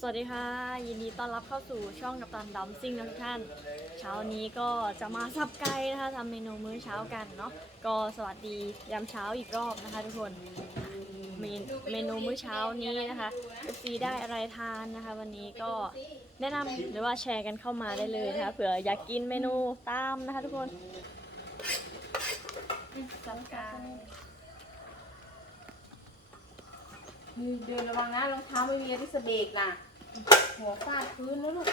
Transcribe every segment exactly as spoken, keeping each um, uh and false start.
สวัสดีค่ะยินดีต้อนรับเข้าสู่ช่องกัปตันดัมซิ่งนะทุกท่านเช้านี้ก็จะมาสับไก่นะคะทำเมนูมื้อเช้ากันเนาะก็สวัสดียามเช้าอีกรอบนะคะทุกคนเมนเมนูมื้อเช้านี้นะคะ เอฟ ซี ได้อะไรทานนะคะวันนี้ก็แนะนำหรือว่าแชร์กันเข้ามาได้เลยนะคะเผื่ออยากกินเมนูตามนะคะทุกคนสับไก่เดินระวังนะรองเท้าไม่มีริสเบรกนะหัวฟาดพื้นแล้วลูก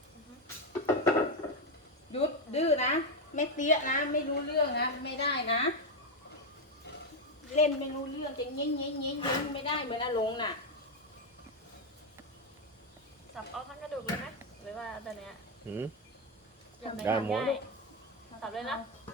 หยุดดื้อนะไม่เตี้ยนะไม่รู้เรื่องนะไม่ได้นะเล่นไม่รู้เรื่องจะเงี้ยเงี้ยเงี้ยเงี้ยไม่ได้เหมือนอาหลงน่ะสับเอาทั้งกระดูกเลยไหมหรือว่าแต่เนี้ยหืมอย่างหนได้หมดง่ายสับเลยนะ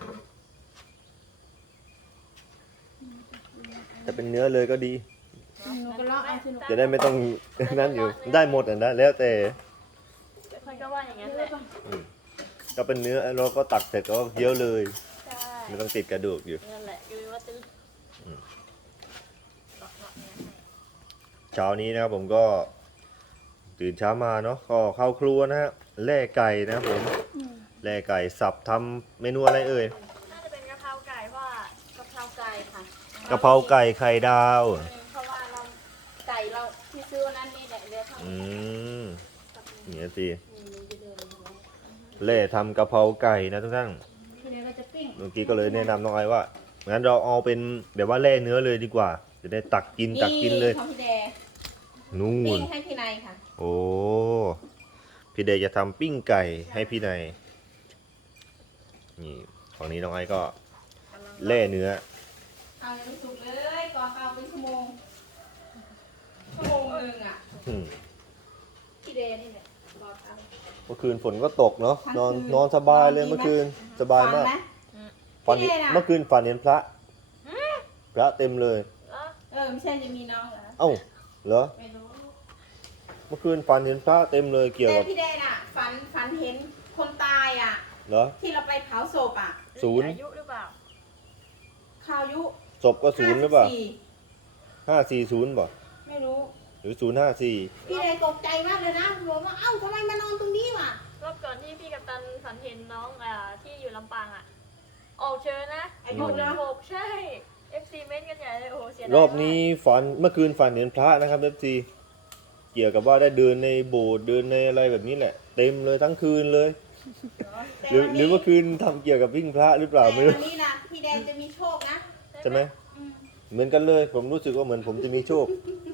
ถ้าเป็นเนื้อเลยก็ดีหนูก็เลาะเอาสิหนูจะได้ไม่ต้อง นั่นอยู่ได้หมดอ่ะนะแล้วแต่ค่อยก็ว่าอย่างนั้นแหละอืมก็เป็นเนื้อเราก็ตักเสร็จก็เคี้ยวเลยใช่ไม่ต้องติดกระดูกอยู่นั่นแหละคือว่าตื้ออืมเลาะๆเนี่ยให้เช้านี้นะครับผมก็ตื่นเช้ามาเนาะก็เข้าครัวนะฮะแล่ไก่นะครับผมแล่ไก่สับทำเมนูอะไรเอ่ยน่าจะเป็นกะเพราไก่เพราะว่ากะเพราไก่ค่ะกะเพราไก่ไข่ดาวเพราะว่าเราไก่เราที่ซื้อวันนั้นนี่แหละเดี๋ยวทำอืมเนี่ยสินี่มันจะเดินมาแล่ทำกะเพราไก่นะทุกท่านทีนี้เราจะปิ้งเมื่อกี้ก็เลยแนะนำน้องไอ้ว่างั้นเราเอาเป็นแบบว่าแล่เนื้อเลยดีกว่า จะได้ตักกินตักกินเลยของพี่แดงนู่ปิ้นงให้พี่นายค่ะโอ้พี่เดย์จะทำปิ้งไก่ให้พี่นายนี่ฝั่งนี้น้องไอ้ก็แล่เนื้อเอาอย่างสุกเลยก่อนเอาเป็นชั่วโมงชั่วโมงหนึ่งอ่ะอืมพี่เดนี่แหละรอเอาเมื่อคืนฝนก็ตกเนาะทั้งนอนคืนนอนสบายเลยนอนดีไหมเมื่อคืนสบายมากฝันไหฝันเห็นพี่เดย์น่ะเมื่อคืนฝันเห็นพระ พระเต็มเลยเออเออไม่ใช่จะมีน้องเหรอเอ้าเหรอไม่รู้เมื่อคืนฝันเห็นพระเต็มเลยเกี่ยวแต่กับพี่เดน่ะฝันฝันเห็นคนตายอ่ะเหรอที่เราไปเผาศพอ่ะศูนย์อายุหรือเปล่าข่าวยุศพก็ศูนย์หรือเปล่าห้สิบสี่ห้าสี่ศูนย์ป่ะไม่รู้หรือศูนย์ห้าสี่พี่เดตกใจมากเลยนะบอกว่าเอ้าทำไมมานอนตรงนี้วะรอบก่อนที่พี่กัปตันฝันเห็นน้องอ่าที่อยู่ลำปางอ่ะ ออกเชิญนะไอ้พวกเนาะหกใช่ เอฟ ซี เม้นต์กันใหญ่เลยโอ้โหเสียดายรอบนี้ฝันเมื่อคืนฝันเห็นพระนะครับเอฟซีเกี่ยวกับว่าได้เดินในโบสถ์เดินในอะไรแบบนี้แหละ เต็มเลยทั้งคืนเลยแต่หรือวันหรือนี้เมื่อคืนทำเกี่ยวกับวิ่งพระหรือเปล่าแต่ไม่รู้วันนี้นะพี่แดงจะมีโชคนะใช่ไหมอืมเหมือนกันเลย ผมรู้สึกว่าเหมือนผมจะมีโชค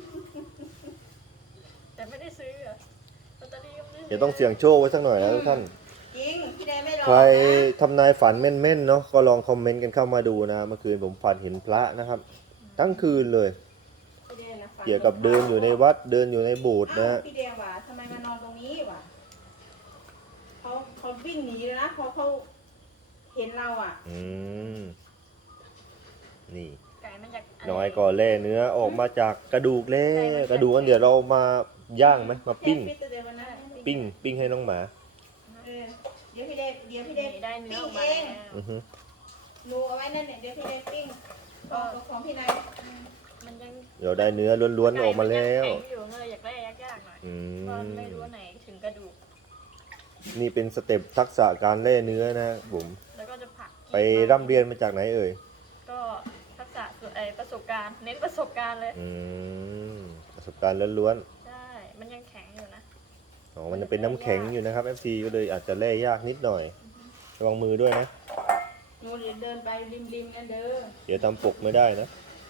แต่ไม่ได้ซื้ออะลอตเตอรี่ก็ไม่ได้ซื้เดี๋ยวต้องเสี่ยงโชคไว้สักหน่อยนะทุกท่านจริงพี่แดงไม่รอใครนะทำนายฝันแม่นๆเนาะก็ลองคอมเมนต์กันเข้ามาดูนะเมื่อคืนผมฝันเห็นพระนะครับ ทั้งคืนเลยพี่แดงนะฝันเกี่ยวกับเดินอยู่ในวัดเดินอยู่ในโบสถ์นะอ้าวพี่แดงว่ะทำไมมานอนตรงนี้วะเขาเขาวิ่งหนีเลยนะพอเขาเห็นเราอ่ะอืมนี่ไก่มันจากน้อยก็แล่เนื้อออกมาจากกระดูกแล่กระดูกอันเดี๋ยวเรามาย่างไหมมาปิ้งแค่ฟิตเดียววันนั้นปิ้งปิ้งให้น้องหมาเออเดี๋ยวพี่แดงเดี๋ยวพี่แดงได้เนื้อปิ้อง อกมาเองแล้วอือฮึหนูเอาไว้นั่นเนี่ยเดี๋ยวพี่แดงปิ้งของของพี่นายมันยังเดี๋ยวได้เนื้อล้วนๆออกมาแล้วไก่มันยังแข็งอยู่เลยอยากได้ยากๆหน่อยอืเพราะมไม่รู้ว่าไหนถึงกระดูกนี่เป็นสเต็ปทักษะการแล่เนื้อนะผมแล้วก็จะผักไปร่ำเรียนมาจากไหนเอ่ยก็ทักษะส่วนไอประสบการณ์ เน้นประสบการณ์เลยอืมประสบการณ์ล้วนใช่ มันยังแข็งอยู่นะๆอ๋อมันจะเป็นน้ำแข็งอยู่นะครับ เอฟ ซี ก็เลยอาจจะแล่ยากนิดหน่อยระวังมือด้วยนะหนูเดี๋ยวเดินไปริมๆนั่นเด้อเดี๋ยวทำปกไม่ได้นะ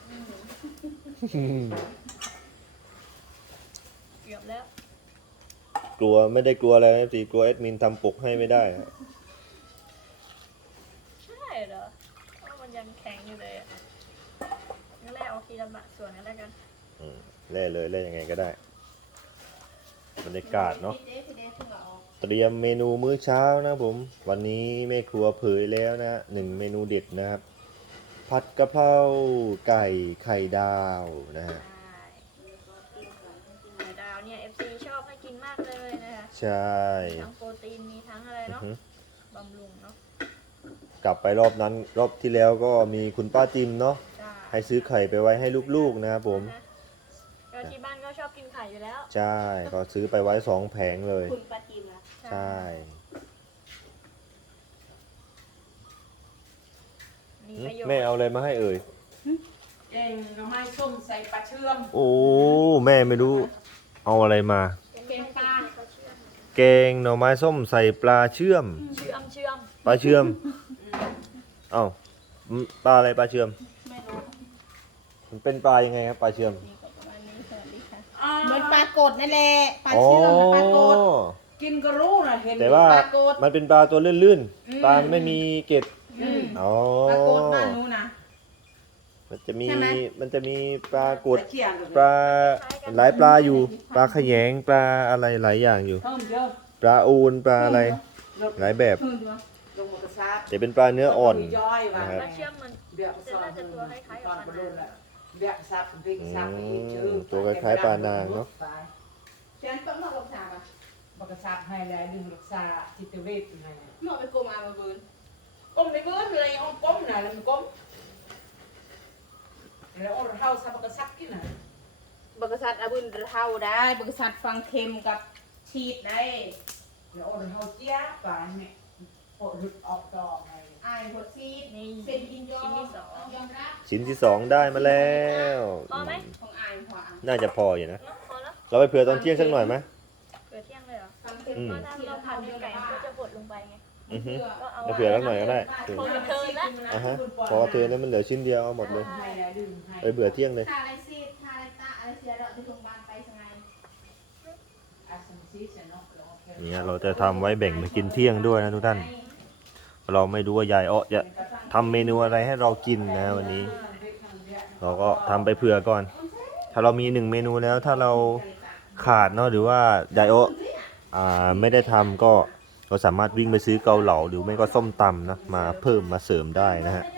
เกือบแล้วกลัวไม่ได้กลัวอะไรนะ เอฟ ซี กลัวแอดมินทำปกให้ไม่ได้นะใช่เหรอเพราะมันยังแข็งอยู่เลยอะงั้นแรกเอาทีละบะส่วนกันแล้วกันอืมแล่เลยแล่ยังไงก็ได้บรรยากาศเนาะพี่เด้พี่เด้เพิ่งเอาออกเตรียมเมนูมื้อเช้านะผม วันนี้แม่ครัวเผยแล้วนะหนึ่งเมนูเด็ดนะครับ ผัดกะเพราไก่ไข่ดาวนะฮะใช่ไข่ดาวเนี่ย เอฟ ซี ชอบให้กินมากเลยนะคะใช่มีทั้งโปรตีน มีทั้งอะไรอือเนาะฮึบำรุงเนาะกลับไปรอบนั้นรอบที่แล้วก็มีคุณป้าจิมเนาะใช่ให้ซื้อไข่ไปไว้ให้ลูกๆนะครับผมนะก็ที่บ้านก็ชอบกินไข่อยู่แล้วใช่ก็ซื้อไปไว้สองแผงเลยคุณปาจิมนะใช่มีประโยชน์แม่เอาอะไรมาให้เอ่ยแกงหน่อไม้ส้มใส่ปลาเชื่อมโอ้แม่ไม่รู้เอาอะไรมาแกงปลาแกงหน่อไม้ส้มใส่ปลาเชื่อมเชื่อมเชื่อมปลาเชื่อมเอ้าปลาอะไรปลาเชื่อมไม่รู้มันเป็นปลายังไงครับปลาเชื่อมนี่ก็ประมาณนี้สวัสดีค่ะเหมือนปลากดนั่นแหละปลาอ๋อเชื่อมกับปลากดกินก็รู้นะเห็นแต่ว่าปลากดมันเป็นปลาตัวลื่นอืมๆปลาไม่มีเกล็ดอืมอ๋อปลากดบ้านหนู้นะมันจะมีใช่ไหมมันจะมีปลากดเชียงกันปลาหลายปลาอยู่ ปลาขยงปลาอะไรหลายอย่างอยู่เพิ่มเยอะปลาอูนปลาอะไรหลายแบบเพิ่มดูลงมากระซับแต่เป็นปลาเนื้ออ่อนย่อยมานะครับปลาเชื่อมมันเบี้ยจะน่าจะตัวคล้ายๆกับปลาโดนนางละเบี้ยซับพริกซับอีกชื่อตัวคล้ายๆปลานางเนอะเชียนต้มนอกลงชาปะมากระซับให้แล้วดึงรักษาจิตเวชให้นอกไปกลมอามาเบิร์นก้มในเบื้องเลยอ้อมก้มน่ะแล้วมันก้มแล้วอ้อเท่าซับมากระซับกินน่ะบริษัทอาบุญเท่าได้บริษัทฟังเค็มกับชีดได้แล้วอ้อเท่าเจี๊ยบไปเนี่ยโอ้หลุดออกดอกไงอายหัวชีดนี่เซ็นยินยอชิ้นมที่สองต้องยอมรับชิ้นที่สองได้มาแล้วพอไหมของอายพออ่ะน่าจะพออยู่นะเนอะพอแล้วเราไปเผื่อตอนเที่ยงสักหน่อยไหมเกิดเที่ยงเลยเหรอฟังเค็มอืมเพราะถ้าเราผัดในไก่มันก็จะบดลงไปไงอือฮึก็เอาไปเผื่อสักหน่อยก็ได้พอมันเทินละอ่ะฮะพอเธอเนี่ยมันเหลือชิ้นเดียวเอาหมดเลยให้แล้วดึงให้ไปเบื่อเที่ยงเลยทาอะไรซีดทาอะไรตาอะไรเสียดอกที่โรงพยาบาลไปสไงอาสัมซีเสนาะแล้วโอเคนี่เราจะทำไว้แบ่งมากินเที่ยงด้วยนะทุกท่าน เราไม่รู้ว่ายายอ้อจะทำเมนูอะไรให้เรากินนะวันนี้ เราก็ทำไปเผื่อก่อน ถ้าเรามีหนึ่งเมนูแล้วถ้าเราขาดเนาะหรือว่ายายอ้ออ่าไม่ได้ทำก็เราสามารถวิ่งไปซื้อเกาเหลาหรือไม่ก็ส้มตำนะมาเพิ่มมาเสริมได้นะฮะ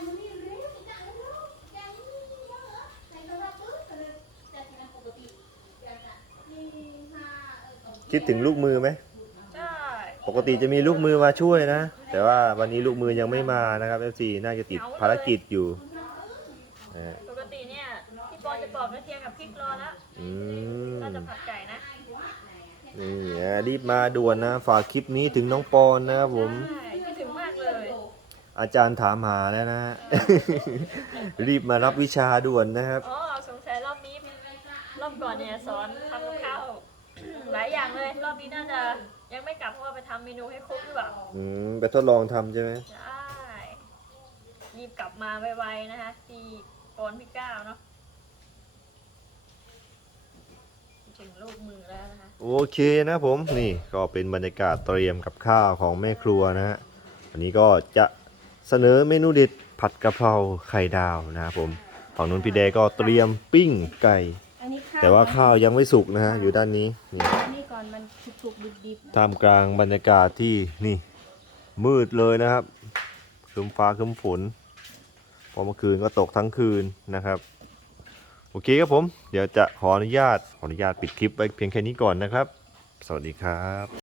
คิดถึงลูกมือไหมใช่ปกติจะมีลูกมือมาช่วยนะ แต่ว่าวันนี้ลูกมือยังไม่มานะครับ เอฟ ซี น่าจะติดภารกิจอยู่นะฮะปกติเนี่ยพี่ปอนจะปอกกระเทียมกับพริกรอแล้วอืมเราจะผัดไก่นะนี่อ่ะรีบมาด่วนนะ ฝากคลิปนี้ถึงน้องปอนนะครับผมใช่คิดถึงมากเลยอาจารย์ถามหาแล้วนะ รีบมารับวิชาด่วนนะครับอ๋อสงสัยรอบนี้รอบก่อนเนี่ยสอนทำกับข้าวหลายอย่างเลยรอบนี้น่าจะยังไม่กลับเพราะว่าไปทำเมนูให้ครบหรือเปล่าอืมไปทดลองทำใช่ไหมใช่รีบกลับมาไวๆนะคะพี่ปอนพี่ก้าวเนาะถึงลูกมือแล้วนะคะโอเคนะผม นี่ก็เป็นบรรยากาศเตรียมกับข้าวของแม่ครัวนะฮะวันนี้ก็จะเสนอเมนูเด็ดผัดกะเพราไข่ดาวนะครับผมฝั่งนู้นพี่แดก็เตรียมปิ้งไก่อันนี้ข้าวแต่ว่าข้าวยังไม่สุกนะฮะอยู่ด้านนี้นี่อันนี้ก่อนมันสุกๆดิบๆนะท่ามกลางบรรยากาศที่นี่มืดเลยนะครับครึ้มฟ้าครึ้มฝนพอเมื่อคืนก็ตกทั้งคืนนะครับโอเคครับผมเดี๋ยวจะขออนุญาตขออนุญาตปิดคลิปไว้เพียงแค่นี้ก่อนนะครับ สวัสดีครับ